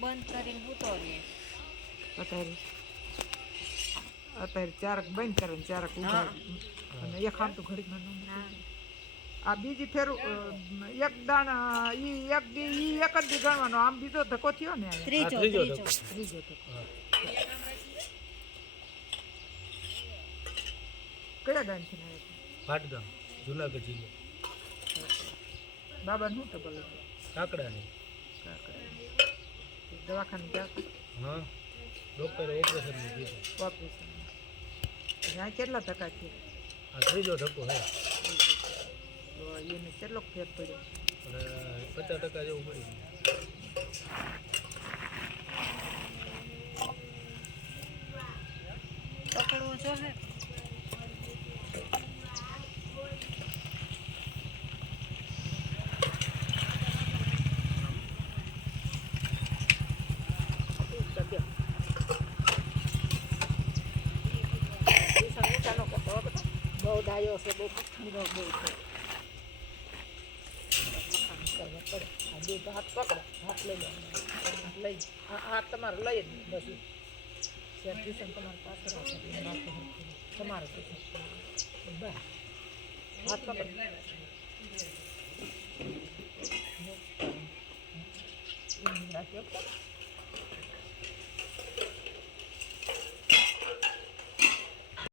બંધ કરીને ભૂતો રહે. અત્યારે ચારક બંધ કરે ને ચારક ઉગાડી અને એક આમ તો ઘડીકમાં આ બીજી ફેરું એક દાણા ઈ એક દી એક જ દી ગણવાનો આમ બીજો ધક્કો થયો ને ત્રીજો ધક્કો કયા ગામથી આવ્યા પાટગામ જુનાગઢ જિલ્લો બાબા નું તો બોલે કાકડાની દવાખાને ગયા હા ડોક્ટરે ઓપરેશન કીધું ઓપરેશન ત્યાં કેટલા ટકા છે આ ત્રીજો ધક્કો હે તો એને કેટલો ફેર પડ્યો અને 50% જેવું પડી પકડવો જો હે બહુ ડાયો છે બહુ બહુ છે બે હાથ પકડો હાથ લઈ લો લઈ હાથ તમારે લઈ જ બસ ટ્યુશન તમારે પાસે તમારે બસ હાથ પકડ રાખ્યો